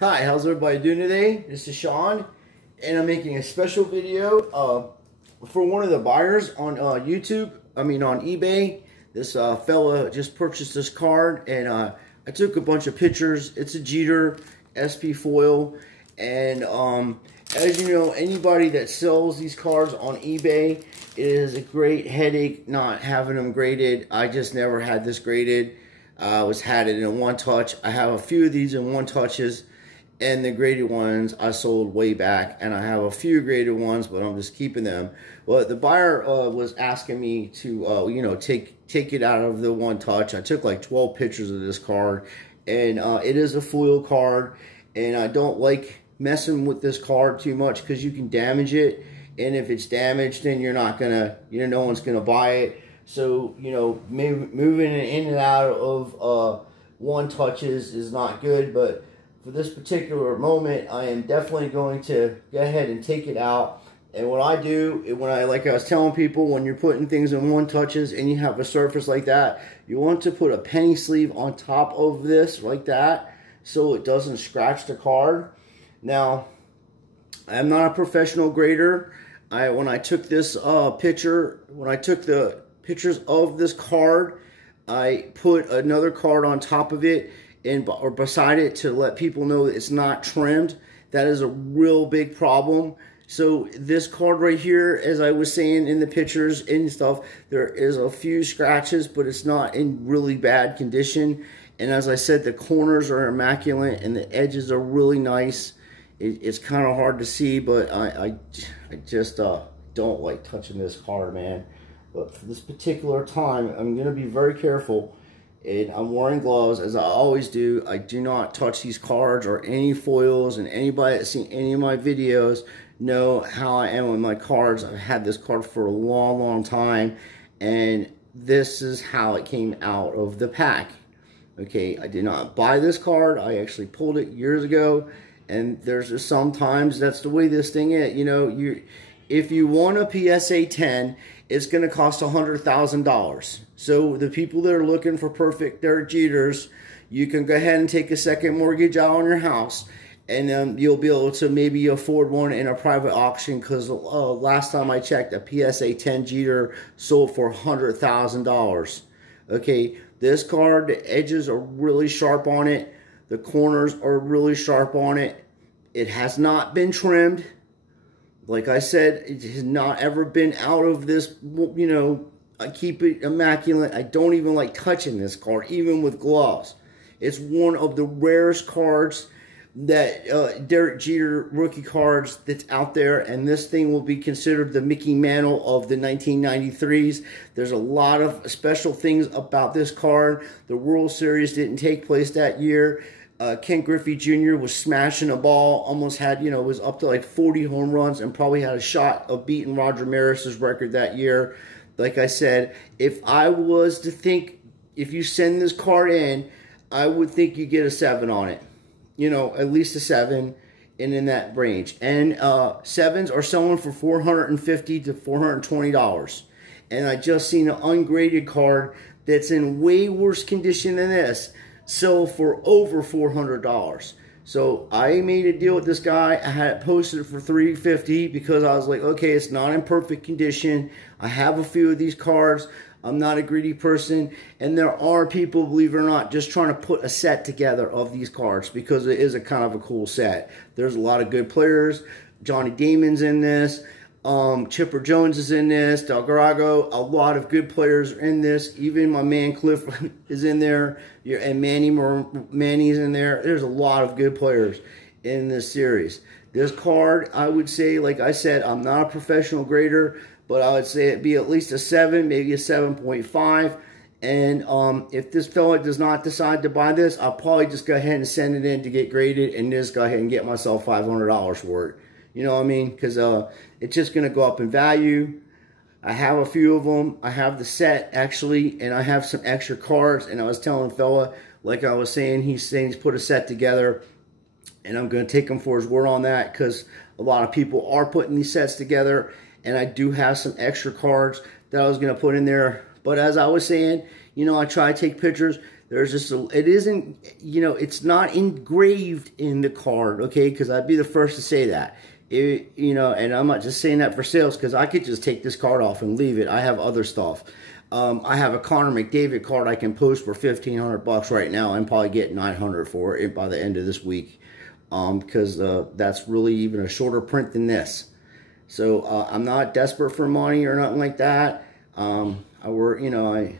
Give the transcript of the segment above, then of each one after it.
Hi, how's everybody doing today? This is Sean, and I'm making a special video for one of the buyers on YouTube. I mean on eBay. This fella just purchased this card, and I took a bunch of pictures. It's a Jeter SP foil, and as you know, anybody that sells these cards on eBay, it is a great headache not having them graded. I just never had this graded. I had it in one touch. I have a few of these in one touches. And the graded ones I sold way back, and I have a few graded ones, but I'm just keeping them. Well, the buyer was asking me to, you know, take it out of the one touch. I took like 12 pictures of this card, and it is a foil card, and I don't like messing with this card too much because you can damage it, and if it's damaged, then you're not gonna, you know, no one's gonna buy it. So, you know, moving it in and out of one touches is not good, but for this particular moment, I am definitely going to go ahead and take it out. And what I do, like I was telling people, when you're putting things in one touches and you have a surface like that, you want to put a penny sleeve on top of this like that so it doesn't scratch the card. Now, I'm not a professional grader. When I took this when I took the pictures of this card, I put another card on top of it or beside it to let people know that it's not trimmed. That is a real big problem. So this card right here, as I was saying in the pictures and stuff, there is a few scratches, but it's not in really bad condition. And as I said, the corners are immaculate and the edges are really nice. It's kind of hard to see, but I just don't like touching this card, man. But for this particular time, I'm going to be very careful. And I'm wearing gloves, as I always do. I do not touch these cards or any foils, and anybody that's seen any of my videos know how I am with my cards. I've had this card for a long, long time, and this is how it came out of the pack. Okay, I did not buy this card. I actually pulled it years ago, and there's just sometimes that's the way this thing is. You know, if you want a PSA 10, it's going to cost $100,000. So the people that are looking for perfect Derek Jeters, you can go ahead and take a second mortgage out on your house, and you'll be able to maybe afford one in a private auction, because last time I checked, a PSA 10 Jeter sold for $100,000. Okay, this card, the edges are really sharp on it. The corners are really sharp on it. It has not been trimmed. Like I said, it has not ever been out of this, you know, I keep it immaculate. I don't even like touching this card, even with gloves. It's one of the rarest cards that, Derek Jeter rookie cards that's out there, and this thing will be considered the Mickey Mantle of the 1993s. There's a lot of special things about this card. The World Series didn't take place that year. Ken Griffey Jr. was smashing a ball, almost had, you know, was up to like 40 home runs and probably had a shot of beating Roger Maris's record that year. Like I said, if I was to think, if you send this card in, I would think you get a 7 on it. You know, at least a 7 and in that range. And 7s are selling for $450 to $420. And I just seen an ungraded card that's in way worse condition than this sell for over $400. So I made a deal with this guy. I had it posted for $350 because I was like, okay, it's not in perfect condition. I have a few of these cards. I'm not a greedy person, and there are people, believe it or not, just trying to put a set together of these cards because it is a kind of a cool set. There's a lot of good players. Johnny Damon's in this. Chipper Jones is in this, Del Garago, a lot of good players are in this. Even my man Cliff is in there, and Manny's in there. There's a lot of good players in this series. This card, I would say, like I said, I'm not a professional grader, but I would say it'd be at least a 7, maybe a 7.5. And if this fella does not decide to buy this, I'll probably just go ahead and send it in to get graded and just go ahead and get myself $500 for it. You know what I mean? Because it's just going to go up in value. I have a few of them. I have the set, actually, and I have some extra cards. And I was telling the fella, like I was saying, he's put a set together. And I'm going to take him for his word on that, because a lot of people are putting these sets together. And I do have some extra cards that I was going to put in there. But as I was saying, you know, I try to take pictures. There's just it isn't, you know, it's not engraved in the card, okay? Because I'd be the first to say that. You know, and I'm not just saying that for sales, because I could just take this card off and leave it. I have other stuff. I have a Connor McDavid card I can post for $1,500 right now, and probably get $900 for it by the end of this week, because that's really even a shorter print than this. So I'm not desperate for money or nothing like that. I work, you know, I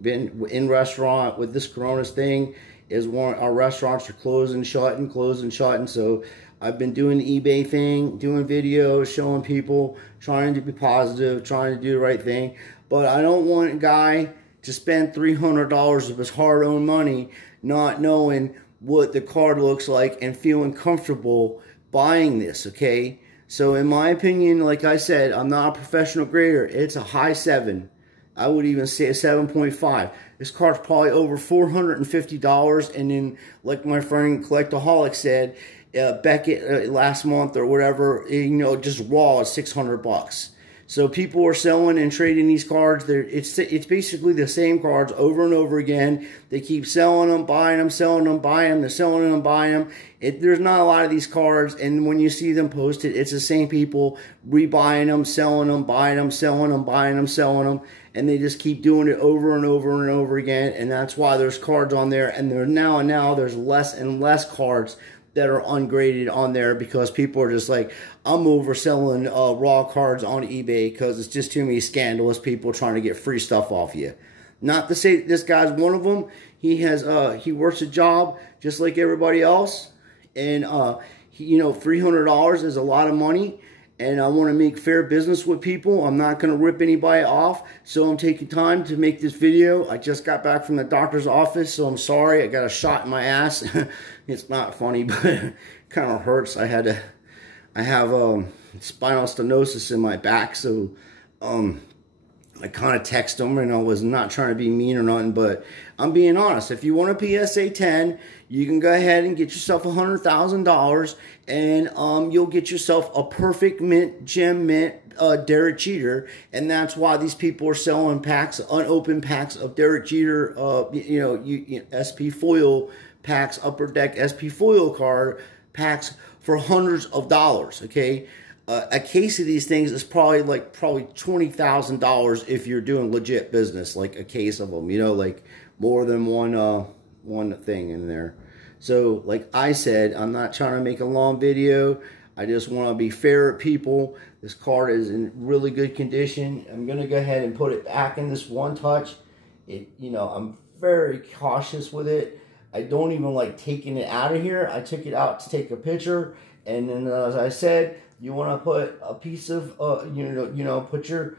been in restaurant with this Coronas thing. Is one, our restaurants are closing, shutting. So I've been doing the eBay thing, doing videos, showing people, trying to be positive, trying to do the right thing. But I don't want a guy to spend $300 of his hard-earned money not knowing what the card looks like and feeling comfortable buying this, okay? So in my opinion, like I said, I'm not a professional grader. It's a high 7. I would even say a 7.5. This card's probably over $450, and then, like my friend Collectaholic said, Beckett last month or whatever, you know, just raw is $600. So people are selling and trading these cards. It's basically the same cards over and over again. They keep selling them, buying them, selling them, buying them. They're selling them, buying them. There's not a lot of these cards, and when you see them posted, it's the same people rebuying them, selling them, buying them, selling them, buying them, selling them, and they just keep doing it over and over and over again. And that's why there's cards on there, and now there's less and less cards that are ungraded on there, because people are just like, I'm overselling raw cards on eBay because it's just too many scandalous people trying to get free stuff off you. Not to say this guy's one of them. He has he works a job just like everybody else, and you know, $300 is a lot of money, and I want to make fair business with people. I'm not going to rip anybody off, so I'm taking time to make this video. I just got back from the doctor's office, so I'm sorry. I got a shot in my ass. It's not funny, but it kind of hurts. I have spinal stenosis in my back, so I kind of text him, and I was not trying to be mean or nothing, but I'm being honest. If you want a PSA 10, you can go ahead and get yourself $100,000, and you'll get yourself a perfect mint, gem mint, Derek Jeter, and that's why these people are selling packs, unopened packs of Derek Jeter, SP foil packs, Upper Deck SP foil card packs for hundreds of dollars, okay? A case of these things is probably $20,000 if you're doing legit business, like a case of them, you know, like more than one thing in there. So, like I said, I'm not trying to make a long video. I just want to be fair at people. This card is in really good condition. I'm going to go ahead and put it back in this one touch. You know, I'm very cautious with it. I don't even like taking it out of here. I took it out to take a picture, and then as I said, you want to put a piece of put your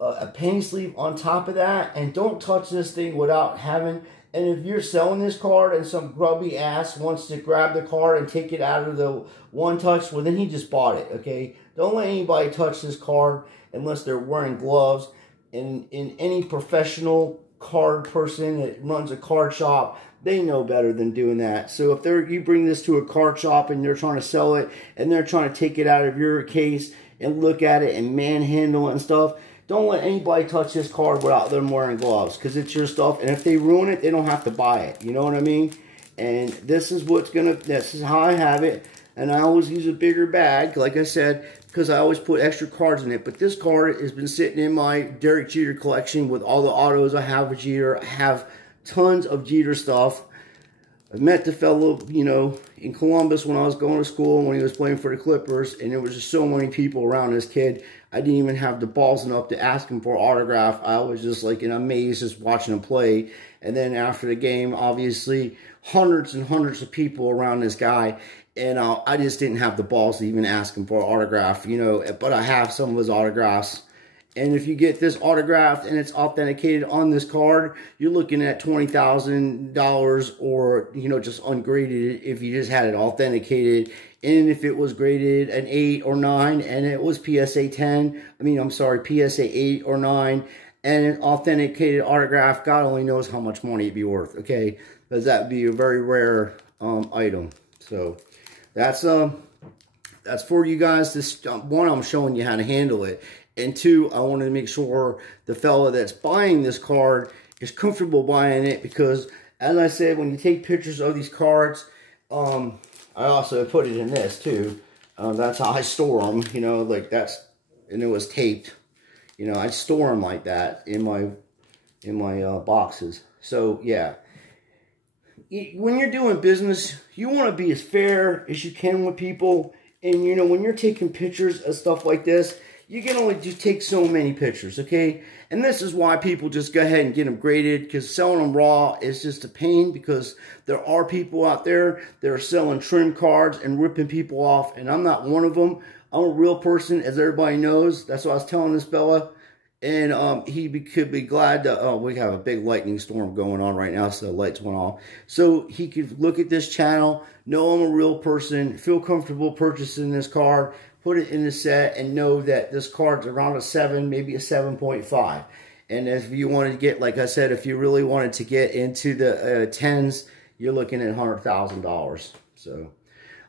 a penny sleeve on top of that, and don't touch this thing without having. And if you're selling this card and some grubby ass wants to grab the card and take it out of the one touch, well, then he just bought it, okay? Don't let anybody touch this card unless they're wearing gloves. And in any professional card person that runs a card shop, they know better than doing that. So if you bring this to a card shop and they're trying to sell it, and they're trying to take it out of your case and look at it and manhandle it and stuff, don't let anybody touch this card without them wearing gloves, because it's your stuff. And if they ruin it, they don't have to buy it. You know what I mean? And this is this is how I have it. And I always use a bigger bag, like I said, because I always put extra cards in it. But this card has been sitting in my Derek Jeter collection with all the autos I have with Jeter. I have tons of Jeter stuff. I met the fellow, you know, in Columbus when I was going to school, when he was playing for the Clippers, and there was just so many people around this kid. I didn't even have the balls enough to ask him for an autograph. I was just like in amaze just watching him play. And then after the game, obviously, hundreds and hundreds of people around this guy, and I just didn't have the balls to even ask him for an autograph, you know, but I have some of his autographs. And if you get this autographed and it's authenticated on this card, you're looking at $20,000, or, you know, just ungraded if you just had it authenticated. And if it was graded an 8 or 9 and it was PSA 10, PSA 8 or 9, and an authenticated autograph, God only knows how much money it'd be worth, okay? Because that would be a very rare item. So that's for you guys. This one, I'm showing you how to handle it. And two, I wanted to make sure the fella that's buying this card is comfortable buying it, because as I said, when you take pictures of these cards, I also put it in this too. That's how I store them, you know, like that's, and it was taped. You know, I store them like that in my boxes. So yeah, when you're doing business, you want to be as fair as you can with people. And you know, when you're taking pictures of stuff like this, you can only just take so many pictures, okay? And this is why people just go ahead and get them graded, because selling them raw is just a pain, because there are people out there that are selling trim cards and ripping people off, and I'm not one of them. I'm a real person, as everybody knows. That's what I was telling this fella. And could be glad to, we have a big lightning storm going on right now, so the lights went off. So he could look at this channel, know I'm a real person, feel comfortable purchasing this card, put it in the set, and know that this card's around a 7, maybe a 7.5. And if you wanted to get, like I said, if you really wanted to get into the 10s, you're looking at $100,000. So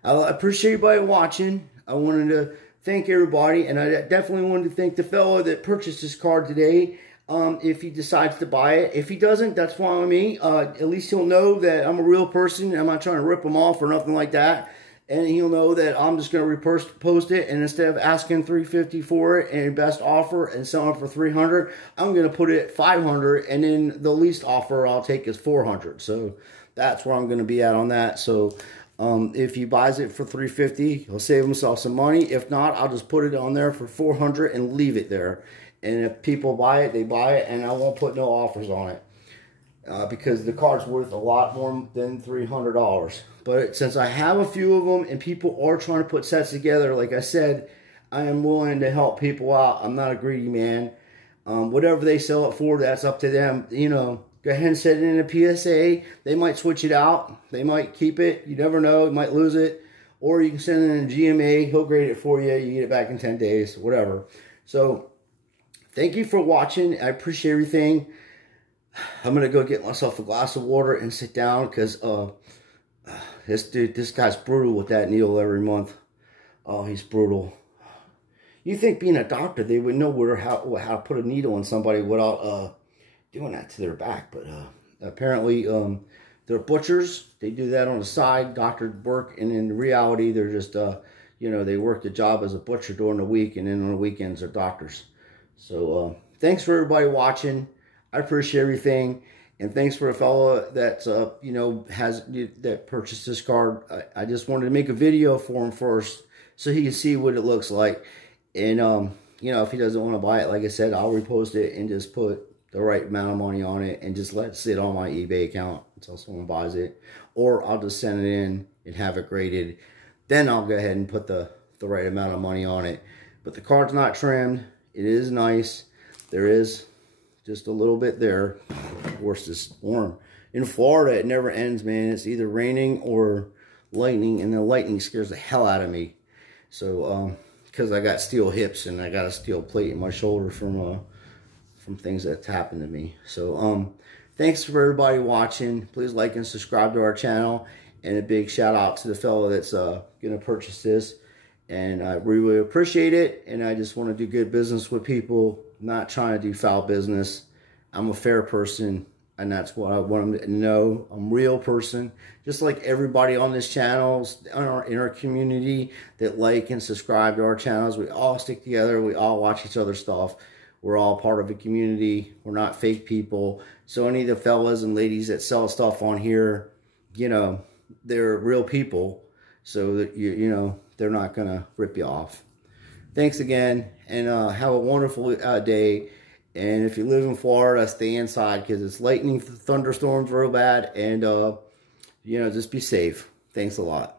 I appreciate everybody watching. I wanted to thank everybody, and I definitely wanted to thank the fellow that purchased this card today. If he decides to buy it. If he doesn't, that's fine with me. At least he'll know that I'm a real person. I'm not trying to rip him off or nothing like that. And he'll know that I'm just going to repost it, and instead of asking $350 for it and best offer and selling it for $300, I'm going to put it at $500, and then the least offer I'll take is $400. So that's where I'm going to be at on that. So if he buys it for $350, he'll save himself some money. If not, I'll just put it on there for $400 and leave it there. And if people buy it, they buy it, and I won't put no offers on it. Because the card's worth a lot more than $300. But since I have a few of them and people are trying to put sets together, like I said, I am willing to help people out. I'm not a greedy man. Whatever they sell it for, that's up to them. You know, go ahead and set it in a PSA. They might switch it out. They might keep it. You never know. You might lose it. Or you can send it in a GMA. He'll grade it for you. You get it back in 10 days, whatever. So, thank you for watching. I appreciate everything. I'm going to go get myself a glass of water and sit down, because this guy's brutal with that needle every month. Oh, he's brutal. You think being a doctor, they would know how to put a needle in somebody without doing that to their back. But apparently they're butchers. They do that on the side. Doctors work, and in reality, they're just, you know, they work the job as a butcher during the week, and then on the weekends they're doctors. So thanks for everybody watching. I appreciate everything, and thanks for a fellow that's you know, that purchased this card. I just wanted to make a video for him first, so he can see what it looks like. And you know, if he doesn't want to buy it, like I said, I'll repost it and just put the right amount of money on it and just let it sit on my eBay account until someone buys it, or I'll just send it in and have it graded. Then I'll go ahead and put the right amount of money on it. But the card's not trimmed. It is nice. There is just a little bit there. Of course, this storm in Florida, it never ends, man. It's either raining or lightning, and the lightning scares the hell out of me. So because I got steel hips and I got a steel plate in my shoulder from things that's happened to me. So thanks for everybody watching. Please like and subscribe to our channel, and a big shout out to the fellow that's gonna purchase this. And I really appreciate it, and I just want to do good business with people, not trying to do foul business. I'm a fair person, and that's what I want them to know. I'm a real person, just like everybody on this channel, in our community that like and subscribe to our channels. We all stick together. We all watch each other's stuff. We're all part of a community. We're not fake people. So any of the fellas and ladies that sell stuff on here, you know, they're real people. So that you know, they're not going to rip you off. Thanks again, and have a wonderful day. And if you live in Florida, stay inside, because it's lightning, thunderstorms real bad. And, you know, just be safe. Thanks a lot.